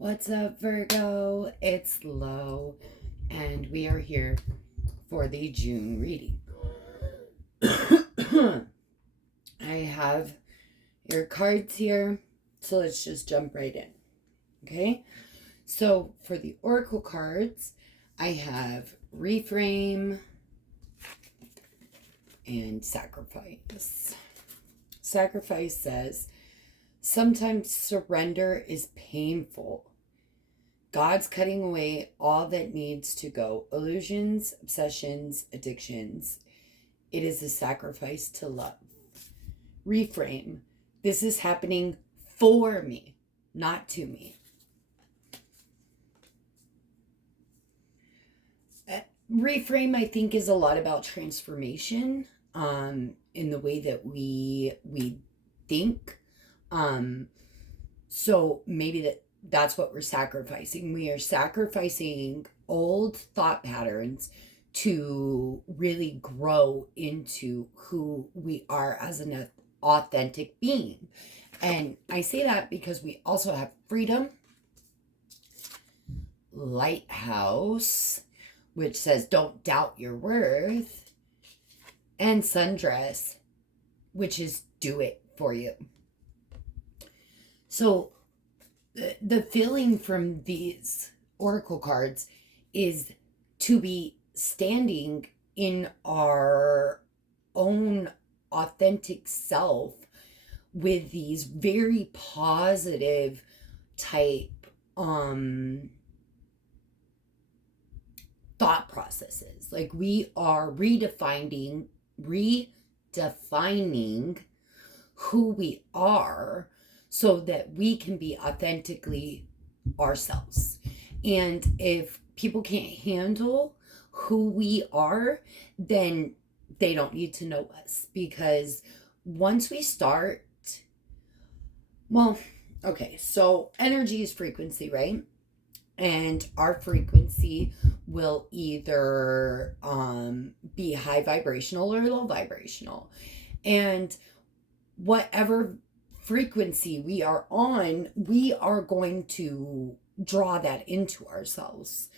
What's up, Virgo? It's Lo, and we are here for the June reading. I have your cards here, so let's just jump right in. Okay? So, for the Oracle cards, I have Reframe and Sacrifice. Sacrifice says, sometimes surrender is painful. God's cutting away all that needs to go. Illusions, obsessions, addictions. It is a sacrifice to love. Reframe. This is happening for me, not to me. Reframe, I think, is a lot about transformation in the way that we think. So maybe that's what we're sacrificing. We are sacrificing old thought patterns to really grow into who we are as an authentic being. And I say that because we also have freedom, lighthouse, which says don't doubt your worth, and sundress, which is do it for you. So the feeling from these oracle cards is to be standing in our own authentic self with these very positive type thought processes. Like we are redefining who we are so that we can be authentically ourselves. And if people can't handle who we are, then they don't need to know us. Because once we start, so energy is frequency, right? And our frequency will either be high vibrational or low vibrational. And whatever frequency we are on, we are going to draw that into ourselves.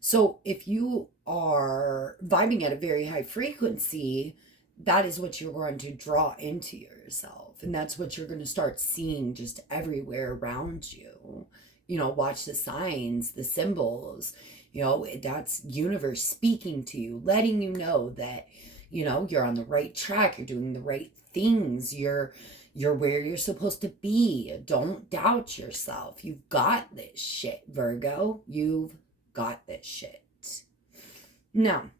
So if you are vibing at a very high frequency, that is what you're going to draw into yourself. And that's what you're going to start seeing just everywhere around you. You know, watch the signs, the symbols, that's universe speaking to you, letting you know that, you're on the right track, you're doing the right things, you're where you're supposed to be. Don't doubt yourself. You've got this shit, Virgo. You've got this shit. Now,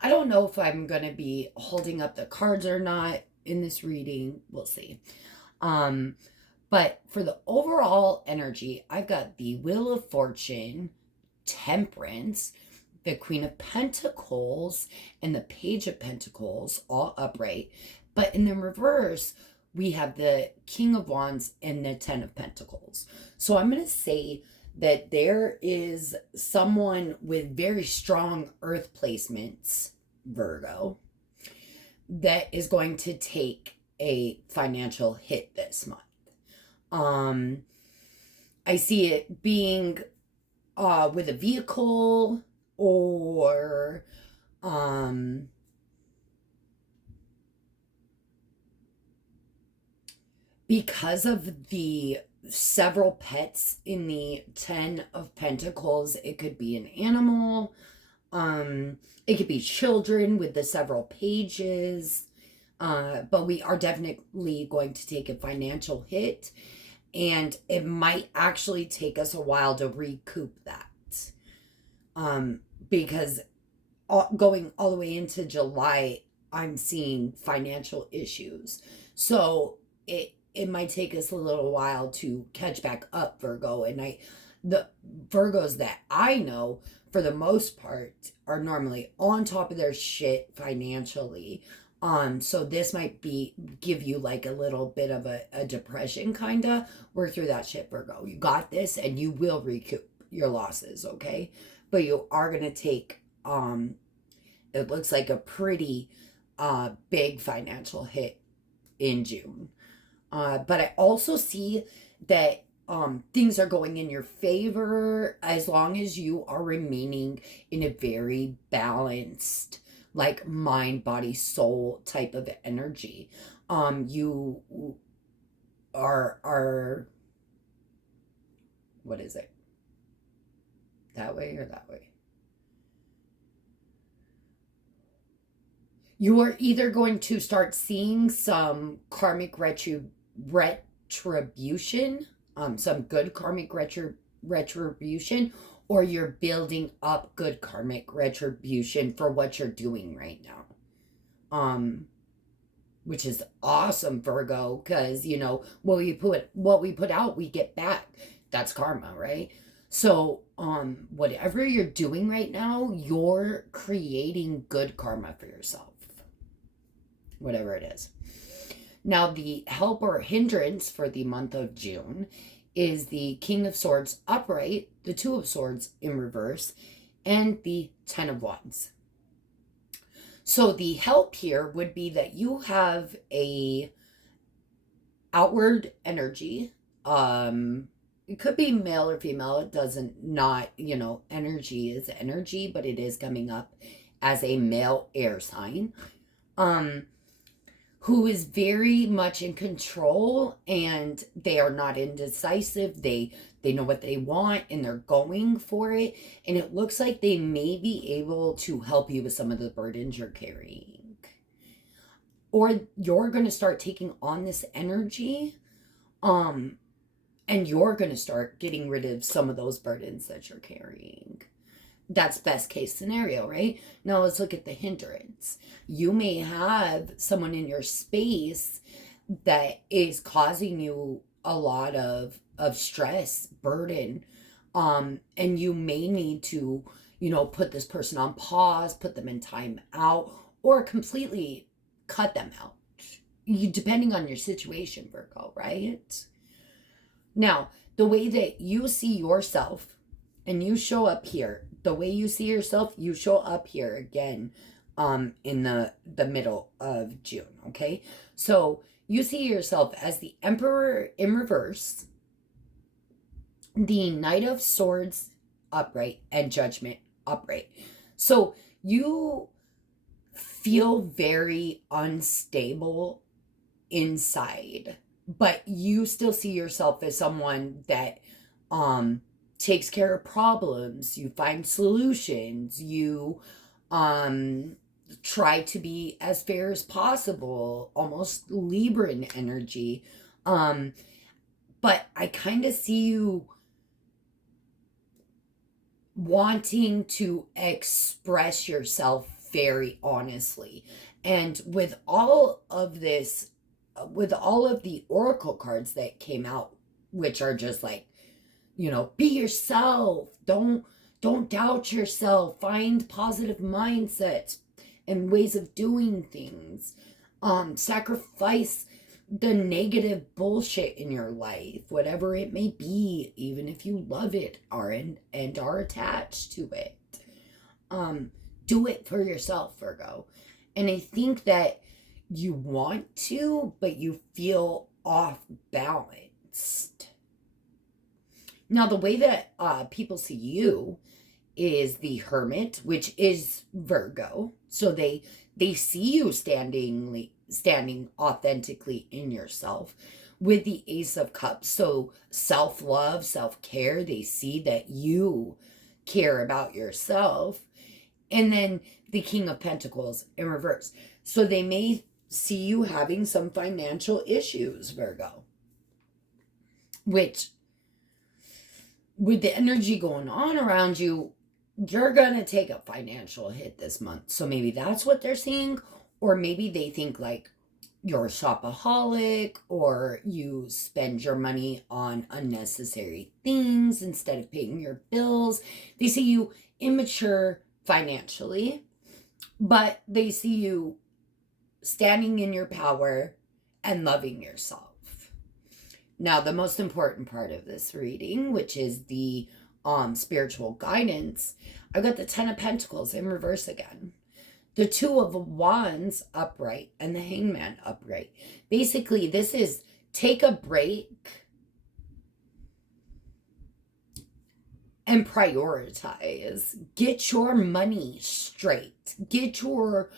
I don't know if I'm going to be holding up the cards or not in this reading. We'll see. But for the overall energy, I've got the Wheel of Fortune, Temperance, the Queen of Pentacles, and the Page of Pentacles, all upright. But in the reverse, we have the King of Wands and the Ten of Pentacles. So I'm going to say that there is someone with very strong earth placements, Virgo, that is going to take a financial hit this month. I see it being with a vehicle or because of the several pets in the Ten of Pentacles. It could be an animal. It could be children with the several pages. But we are definitely going to take a financial hit. And it might actually take us a while to recoup that. Because going all the way into July, I'm seeing financial issues. So it might take us a little while to catch back up, Virgo. And the Virgos that I know, for the most part, are normally on top of their shit financially. So this might give you like a little bit of a depression, kind of. Work through that shit, Virgo. You got this, and you will recoup your losses, okay? But you are going to take, it looks like a pretty big financial hit in June. But I also see that things are going in your favor as long as you are remaining in a very balanced, like mind, body, soul type of energy. You are what is it? That way or that way? You are either going to start seeing some karmic retribution, some good karmic retribution, or you're building up good karmic retribution for what you're doing right now. Which is awesome, Virgo, because what we put out, we get back. That's karma, right? So, whatever you're doing right now, you're creating good karma for yourself. Whatever it is. Now, the help or hindrance for the month of June is the King of Swords upright, the Two of Swords in reverse, and the Ten of Wands. So the help here would be that you have a outward energy. It could be male or female. It doesn't not, energy is energy, but it is coming up as a male air sign. Who is very much in control, and they are not indecisive. They know what they want and they're going for it. And it looks like they may be able to help you with some of the burdens you're carrying. Or you're going to start taking on this energy, and you're going to start getting rid of some of those burdens that you're carrying. That's best case scenario, right? Now let's look at the hindrance. You may have someone in your space that is causing you a lot of stress, burden, and you may need to, put this person on pause, put them in time out, or completely cut them out. Depending on your situation, Virgo, right? Now, the way that you see yourself and you show up here, the way you see yourself, you show up here again in the middle of June, okay? So you see yourself as the Emperor in reverse, the Knight of Swords upright, and Judgment upright. So you feel very unstable inside, but you still see yourself as someone that takes care of problems. You find solutions. You try to be as fair as possible, almost Libran energy. But I kind of see you wanting to express yourself very honestly. And with all of this, with all of the oracle cards that came out, which are just like, be yourself, don't doubt yourself, find positive mindsets and ways of doing things, sacrifice the negative bullshit in your life, whatever it may be, even if you love it and are attached to it. Do it for yourself, Virgo. And I think that you want to, but you feel off balanced. Now, the way that people see you is the Hermit, which is Virgo. So they see you standing authentically in yourself with the Ace of Cups. So self-love, self-care, they see that you care about yourself. And then the King of Pentacles in reverse. So they may see you having some financial issues, Virgo. Which, with the energy going on around you, you're going to take a financial hit this month. So maybe that's what they're seeing. Or maybe they think like you're a shopaholic, or you spend your money on unnecessary things instead of paying your bills. They see you immature financially, but they see you standing in your power and loving yourself. Now, the most important part of this reading, which is the spiritual guidance, I got the Ten of Pentacles in reverse again. The Two of Wands upright and the Hangman upright. Basically, this is take a break and prioritize. Get your money straight. Get your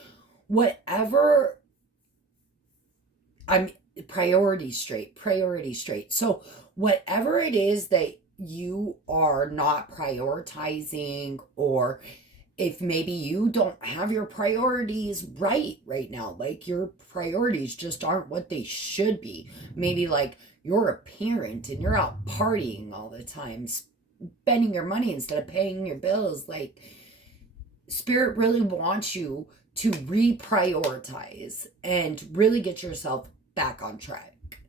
whatever I'm priority straight. So whatever it is that you are not prioritizing, or if maybe you don't have your priorities right now, like your priorities just aren't what they should be. Maybe like you're a parent and you're out partying all the time, spending your money instead of paying your bills. Like, Spirit really wants you to reprioritize and really get yourself back on track.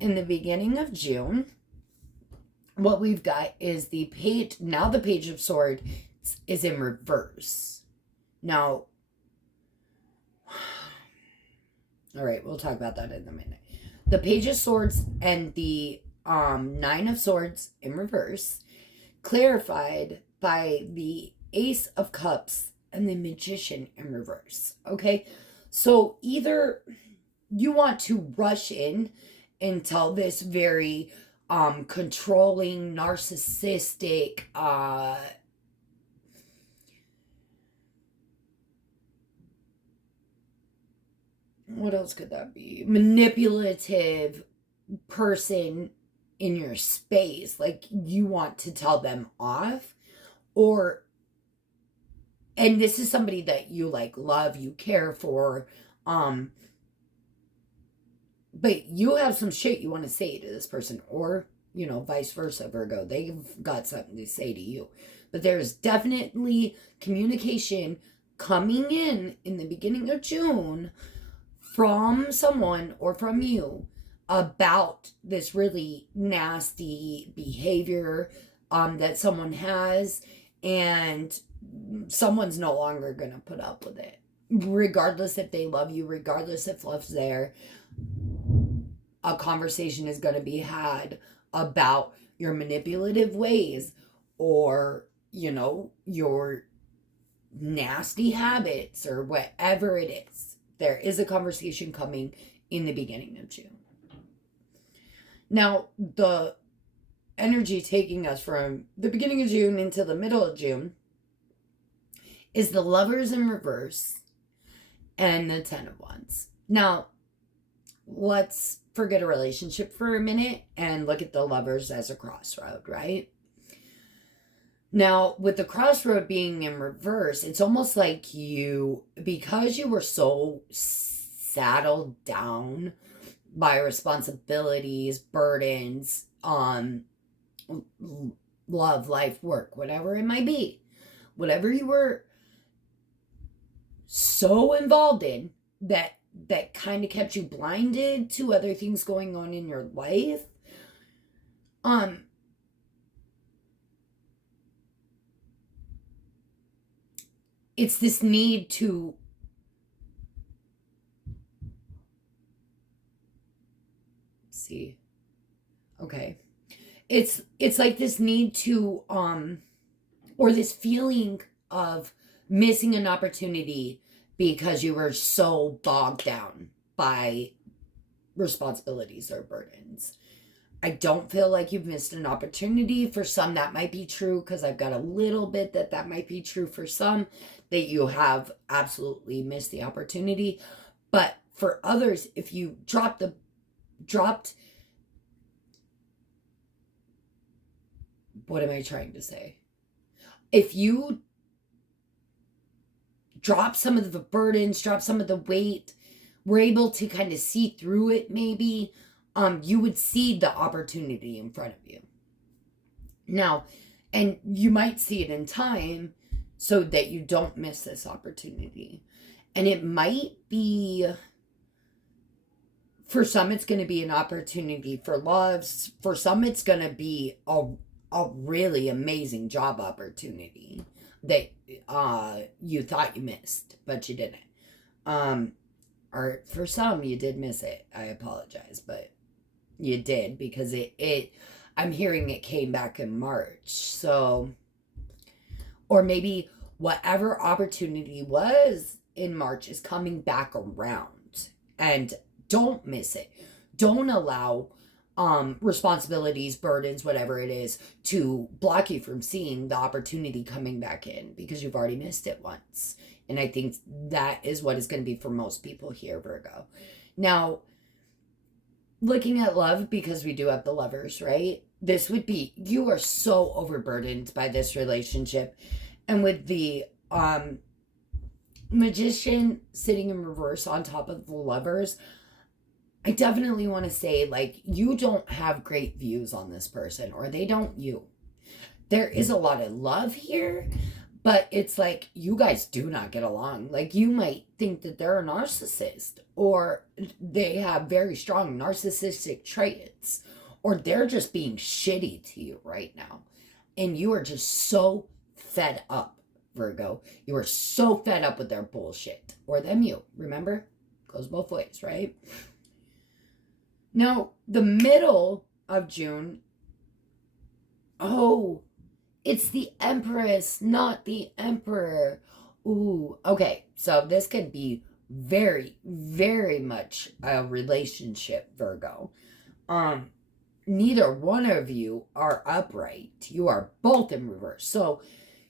In the beginning of June, what we've got is the Page of Swords is in reverse. Now, all right, we'll talk about that in a minute. The Page of Swords and the Nine of Swords in reverse, clarified by the Ace of Cups and the Magician in reverse. Okay, so either you want to rush in and tell this very controlling, narcissistic, what else could that be? Manipulative person in your space. Like, you want to tell them off, and this is somebody that you like, love, you care for, but you have some shit you want to say to this person, or, vice versa, Virgo. They've got something to say to you. But there's definitely communication coming in the beginning of June from someone or from you about this really nasty behavior that someone has, and someone's no longer going to put up with it. Regardless if they love you, regardless if love's there, a conversation is going to be had about your manipulative ways, or, your nasty habits, or whatever it is. There is a conversation coming in the beginning of June. Now, the energy taking us from the beginning of June into the middle of June is the Lovers in reverse and the Ten of Wands. Now, let's forget a relationship for a minute and look at the Lovers as a crossroad, right? Now, with the crossroad being in reverse, it's almost like because you were so saddled down by responsibilities, burdens, love, life, work, whatever it might be, whatever you were so involved in that kind of kept you blinded to other things going on in your life, it's this need to see. Okay. It's like this need to or this feeling of missing an opportunity because you were so bogged down by responsibilities or burdens. I don't feel like you've missed an opportunity. For some, that might be true, because I've got a little bit that might be true for some, that you have absolutely missed the opportunity. But for others, if you dropped, what am I trying to say? If you drop some of the burdens, drop some of the weight, were able to kind of see through it, maybe, you would see the opportunity in front of you. Now, and you might see it in time so that you don't miss this opportunity. And it might be, for some, it's going to be an opportunity for love. For some, it's going to be a really amazing job opportunity that you thought you missed, but you didn't. Or for some, you did miss it. I apologize, but you did, because I'm hearing it came back in March. So, or maybe whatever opportunity was in March is coming back around, and don't miss it. Don't allow responsibilities, burdens, whatever it is, to block you from seeing the opportunity coming back in because you've already missed it once. And I think that is what it's going to be for most people here, Virgo. Now, looking at love, because we do have the lovers, right? This would be, you are so overburdened by this relationship. And with the Magician sitting in reverse on top of the lovers, I definitely want to say, like, you don't have great views on this person, or they don't you. There is a lot of love here, but it's like you guys do not get along. Like, you might think that they're a narcissist, or they have very strong narcissistic traits, or they're just being shitty to you right now. And you are just so fed up, Virgo. You are so fed up with their bullshit. Or them you. Remember? Goes both ways, right? Now, the middle of June, oh, it's the Empress, not the Emperor. Ooh, okay. So this could be very, very much a relationship, Virgo. Neither one of you are upright. You are both in reverse. So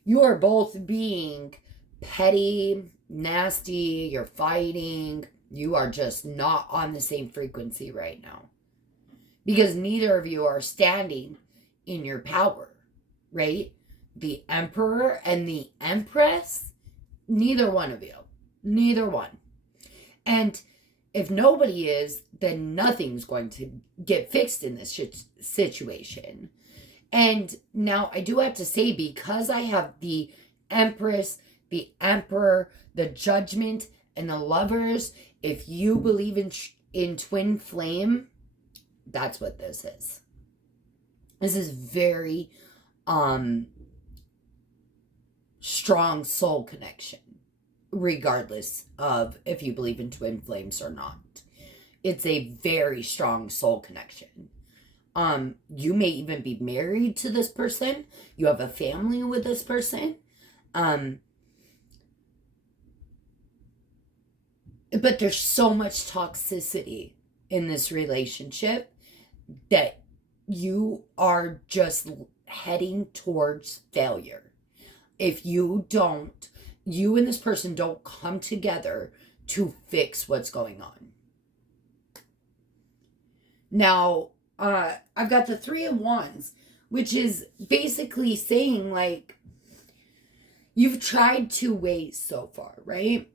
you are both being petty, nasty, you're fighting. You are just not on the same frequency right now. Because neither of you are standing in your power, right? The Emperor and the Empress, neither one of you. Neither one. And if nobody is, then nothing's going to get fixed in this situation. And now I do have to say, because I have the Empress, the Emperor, the Judgment, and the Lovers, if you believe in twin flame, that's what this is. This is very strong soul connection, regardless of if you believe in twin flames or not. It's a very strong soul connection. You may even be married to this person. You have a family with this person. But there's so much toxicity in this relationship that you are just heading towards failure. If you and this person don't come together to fix what's going on. Now, I've got the Three of Wands, which is basically saying, like, you've tried 2 ways so far, right?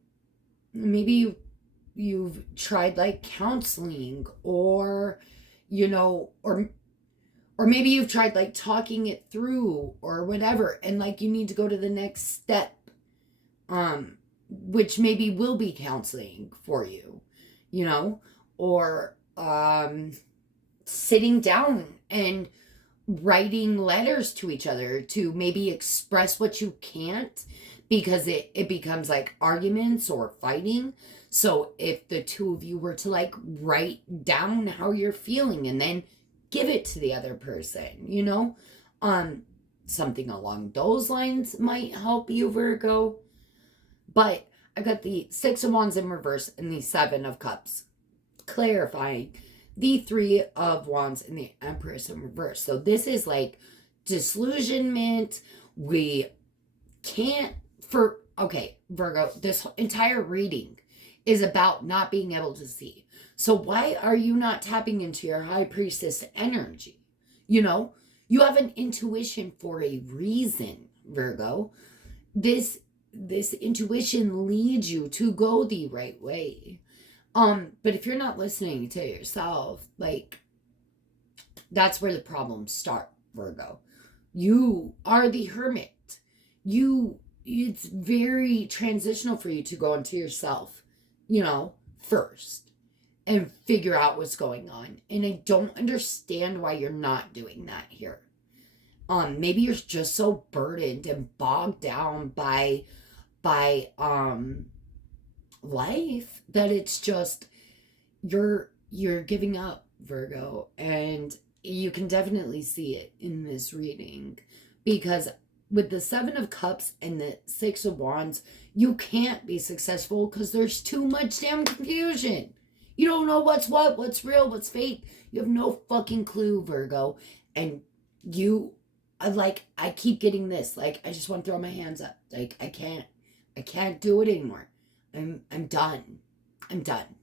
Maybe you've tried, like, counseling, or, you know, or maybe you've tried, like, talking it through or whatever, and, like, you need to go to the next step, which maybe will be counseling for you, you know, or sitting down and writing letters to each other to maybe express what you can't, because it becomes like arguments or fighting. So if the two of you were to, like, write down how you're feeling and then give it to the other person, you know, something along those lines might help you, Virgo. But I got the Six of Wands in reverse and the Seven of Cups, clarifying the Three of Wands and the Empress in reverse. So this is like disillusionment. We can't, okay, Virgo, this entire reading is about not being able to see. So why are you not tapping into your High Priestess energy? You know, you have an intuition for a reason, Virgo. This intuition leads you to go the right way. But if you're not listening to yourself, like, that's where the problems start, Virgo. You are the hermit. It's very transitional for you to go into yourself, you know, first, and figure out what's going on. And I don't understand why you're not doing that here. Maybe you're just so burdened and bogged down by life that it's just you're giving up, Virgo. And you can definitely see it in this reading, because with the Seven of Cups and the Six of Wands, you can't be successful because there's too much damn confusion. You don't know what's real, what's fake. You have no fucking clue, Virgo. And you, I keep getting this. Like, I just want to throw my hands up. Like, I can't do it anymore. I'm done. I'm done.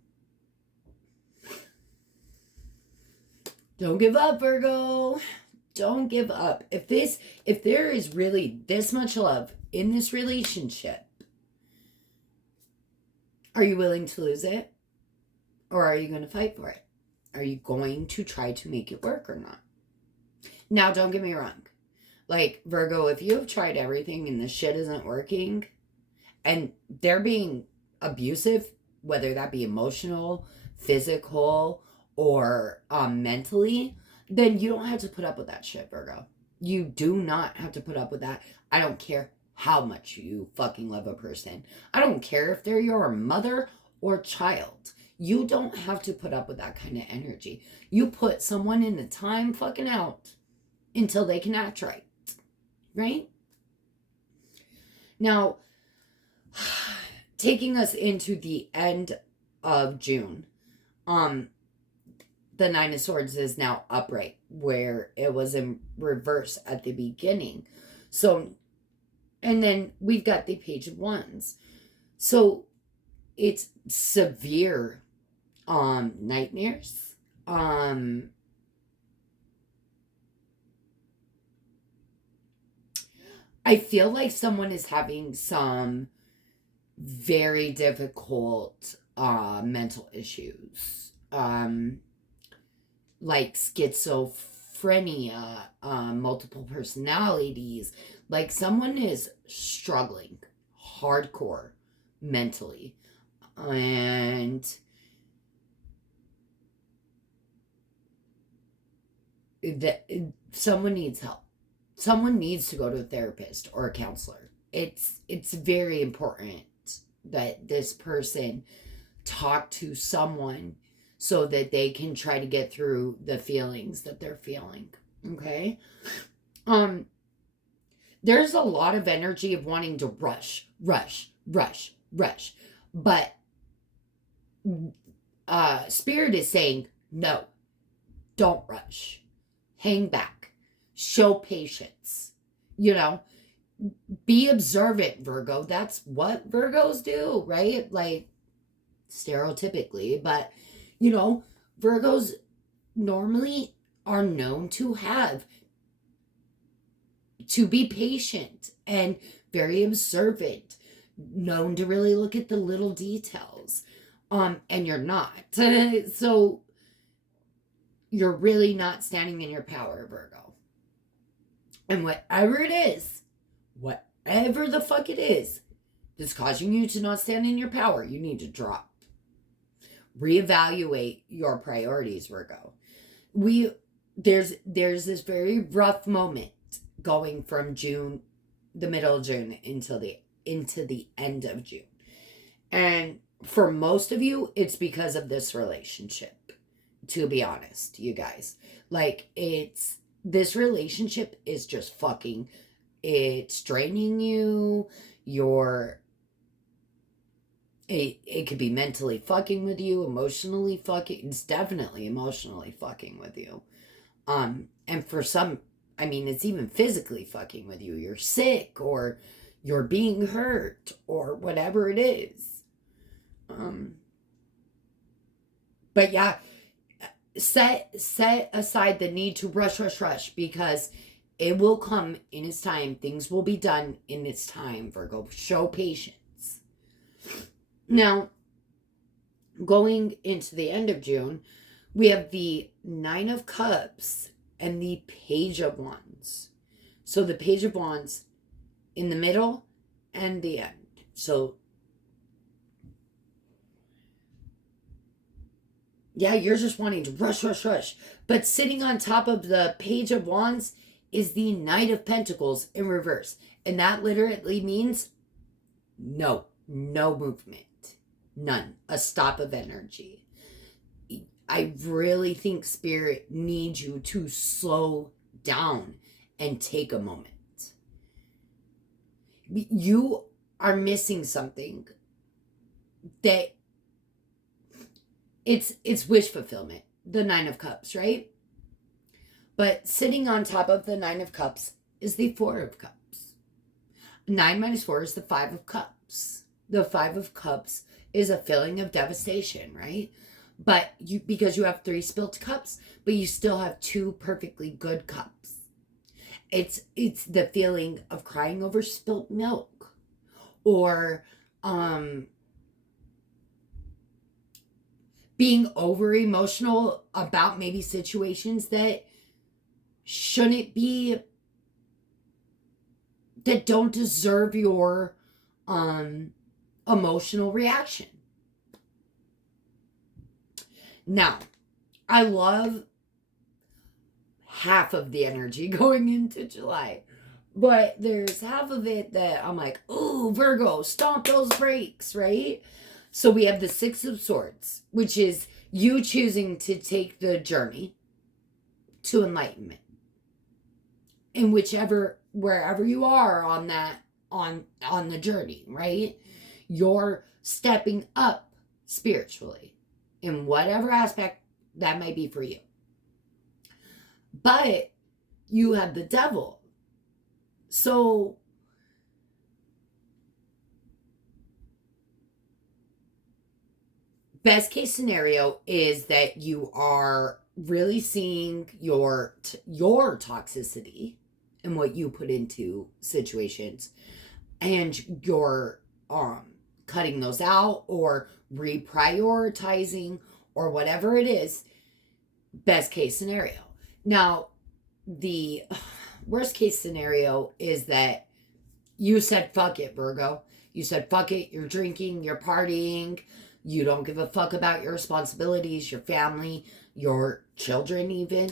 Don't give up, Virgo. Don't give up. If there is really this much love in this relationship, are you willing to lose it? Or are you going to fight for it? Are you going to try to make it work or not? Now, don't get me wrong. Like, Virgo, if you have tried everything and this shit isn't working, and they're being abusive, whether that be emotional, physical, or mentally, then you don't have to put up with that shit, Virgo. You do not have to put up with that. I don't care how much you fucking love a person. I don't care if they're your mother or child. You don't have to put up with that kind of energy. You put someone in the time fucking out until they can act right. Right? Now, taking us into the end of June, the Nine of Swords is now upright, where it was in reverse at the beginning. So, and then we've got the Page of Wands. So, it's severe nightmares. I feel like someone is having some very difficult mental issues. Like schizophrenia, multiple personalities. Like someone is struggling hardcore mentally. And someone needs help. Someone needs to go to a therapist or a counselor. It's very important that this person talk to someone so that they can try to get through the feelings that they're feeling. Okay? There's a lot of energy of wanting to rush. But Spirit is saying, no, don't rush. Hang back. Show patience. You know, be observant, Virgo. That's what Virgos do, right? Like, stereotypically. But, you know, Virgos normally are known to be patient and very observant, known to really look at the little details. And you're not. So you're really not standing in your power, Virgo. And whatever the fuck it is that's causing you to not stand in your power, you need to drop. Reevaluate your priorities, Virgo. There's this very rough moment going from June, the middle of June, into the end of June. And for most of you, it's because of this relationship. To be honest, you guys. Like, this relationship is just fucking, it's draining you. It could be mentally fucking with you, emotionally fucking. It's definitely emotionally fucking with you. And for some, I mean, it's even physically fucking with you. You're sick, or you're being hurt, or whatever it is. But yeah, set aside the need to rush, because it will come in its time. Things will be done in its time, Virgo. Show patience. Now, going into the end of June, we have the Nine of Cups and the Page of Wands. So the Page of Wands in the middle and the end. So yeah, you're just wanting to rush. But sitting on top of the Page of Wands is the Knight of Pentacles in reverse. And that literally means no movement. None. A stop of energy. I really think Spirit needs you to slow down and take a moment. You are missing something that it's wish fulfillment, the 9 of Cups, right? But sitting on top of the 9 of Cups is the 4 of Cups. 9 - 4 is the 5 of Cups. The 5 of Cups is a feeling of devastation, right? But you, because you have 3 spilt cups, but you still have 2 perfectly good cups. It's the feeling of crying over spilt milk, or um being over emotional about maybe situations that shouldn't be, that don't deserve your emotional reaction. Now, I love half of the energy going into July, but there's half of it that I'm like, ooh, Virgo, stomp those brakes, right? So we have the 6 of Swords, which is you choosing to take the journey to enlightenment, in whichever, wherever you are on that, on the journey, right? You're stepping up spiritually in whatever aspect that might be for you. But you have the Devil. So best case scenario is that you are really seeing your toxicity and what you put into situations, and you're cutting those out or reprioritizing or whatever it is. Best case scenario. Now, the worst case scenario is that you said fuck it, Virgo. You said fuck it, you're drinking, you're partying, you don't give a fuck about your responsibilities, your family, your children even.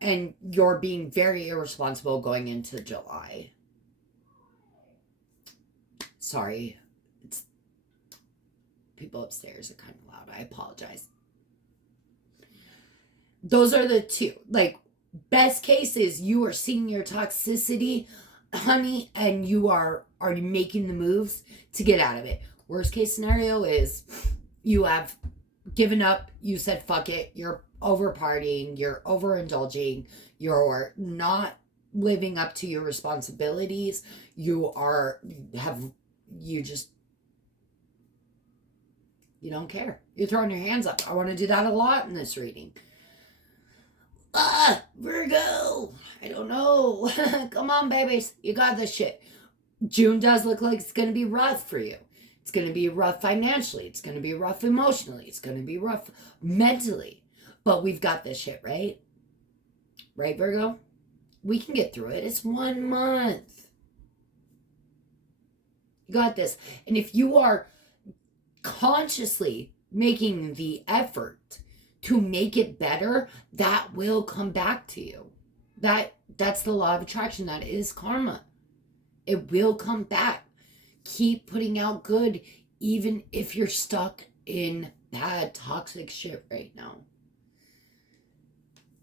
And you're being very irresponsible going into July. Sorry. It's people upstairs are kind of loud. I apologize. Those are the two. Like, best case is you are seeing your toxicity, honey, and you are making the moves to get out of it. Worst case scenario is you have given up, you said fuck it, you're over partying, you're overindulging, you're not living up to your responsibilities, you don't care. You're throwing your hands up. I want to do that a lot in this reading. Virgo, I don't know. Come on, babies, you got this shit. June does look like it's going to be rough for you. It's going to be rough financially. It's going to be rough emotionally. It's going to be rough mentally. But we've got this shit, right? Right, Virgo? We can get through it. It's 1 month. You got this. And if you are consciously making the effort to make it better, that will come back to you. That's the law of attraction. That is karma. It will come back. Keep putting out good, even if you're stuck in bad, toxic shit right now.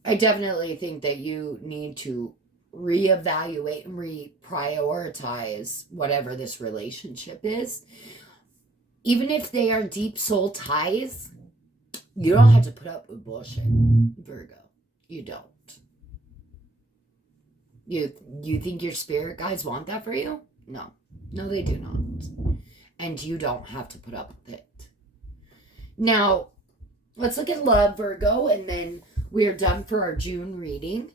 I definitely think that you need to reevaluate and reprioritize whatever this relationship is. Even if they are deep soul ties, you don't have to put up with bullshit, Virgo. You don't. You think your spirit guides want that for you? No. No, they do not. And you don't have to put up with it. Now, let's look at love, Virgo, and then we are done for our June reading.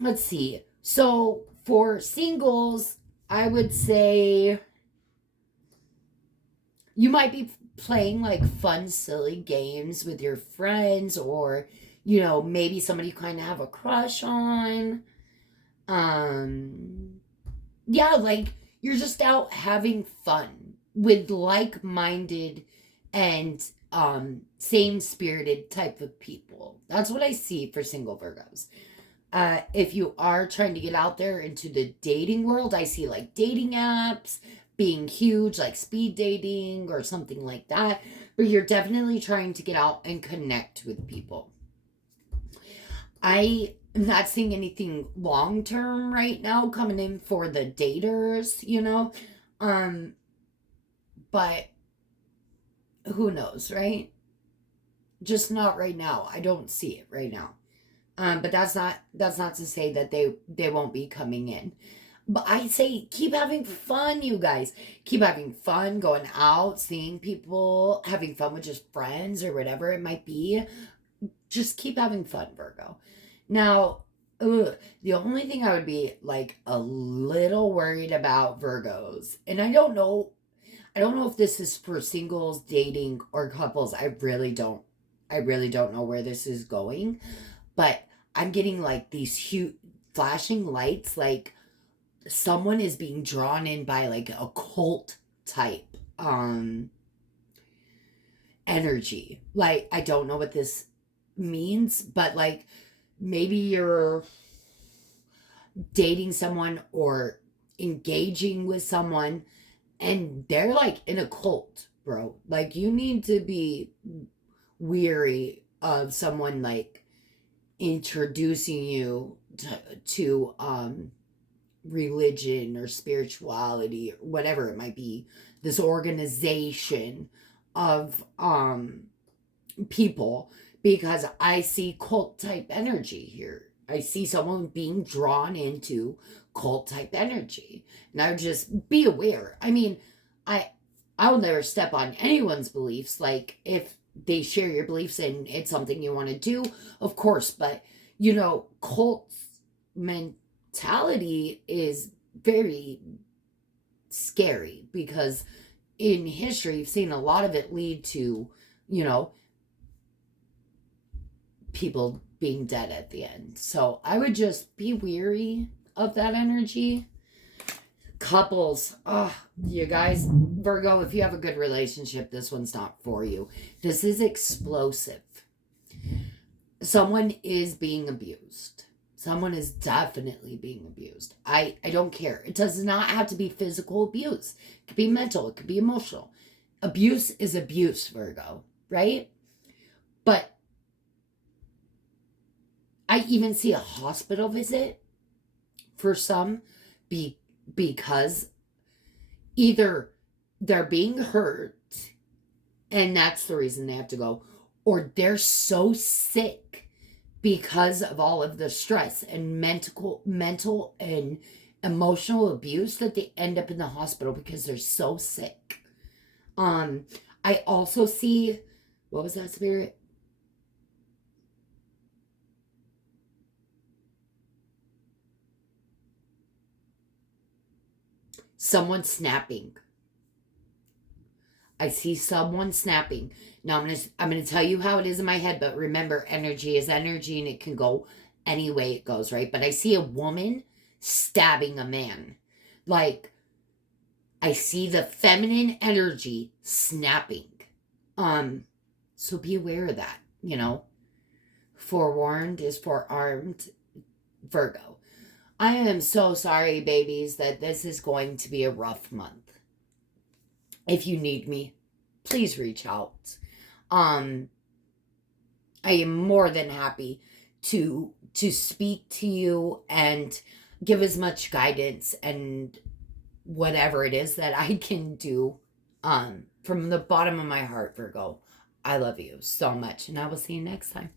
Let's see. So, for singles, I would say you might be playing like fun, silly games with your friends, or, maybe somebody you kind of have a crush on. Yeah, like you're just out having fun with like-minded and same-spirited type of people. That's what I see for single Virgos. If you are trying to get out there into the dating world, I see like dating apps being huge, like speed dating or something like that. But you're definitely trying to get out and connect with people. I am not seeing anything long term right now coming in for the daters, But who knows, right? Just not right now. I don't see it right now. But that's not to say that they won't be coming in. But I say keep having fun, you guys. Keep having fun, going out, seeing people, having fun with just friends or whatever it might be. Just keep having fun, Virgo. Now, the only thing I would be like a little worried about, Virgos, and I don't know if this is for singles, dating, or couples. I really don't know where this is going, but I'm getting like these huge flashing lights, like someone is being drawn in by like a cult type energy. Like I don't know what this means, but like maybe you're dating someone or engaging with someone and they're like in a cult, bro. Like you need to be weary of someone like introducing you to religion or spirituality or whatever it might be, this organization of people, because I see cult type energy here. I see someone being drawn into cult type energy. Now just be aware. I mean, I I will never step on anyone's beliefs. Like if they share your beliefs and it's something you want to do, of course, but cult mentality is very scary because in history you've seen a lot of it lead to, you know, people being dead at the end. So I would just be weary of that energy. Couples, oh, you guys, Virgo, if you have a good relationship, this one's not for you. This is explosive. Someone is being abused. Someone is definitely being abused. I don't care. It does not have to be physical abuse. It could be mental. It could be emotional. Abuse is abuse, Virgo, right? But I even see a hospital visit for some because either they're being hurt and that's the reason they have to go, or they're so sick because of all of the stress and mental and emotional abuse that they end up in the hospital because they're so sick. I also see, what was that spirit? Someone snapping. I see someone snapping. Now I'm gonna tell you how it is in my head, but remember, energy is energy and it can go any way it goes, right? But I see a woman stabbing a man. Like I see the feminine energy snapping. So be aware of that, Forewarned is forearmed, Virgo. I am so sorry, babies, that this is going to be a rough month. If you need me, please reach out. Um, I am more than happy to speak to you and give as much guidance and whatever it is that I can do. From the bottom of my heart, Virgo. I love you so much, and I will see you next time.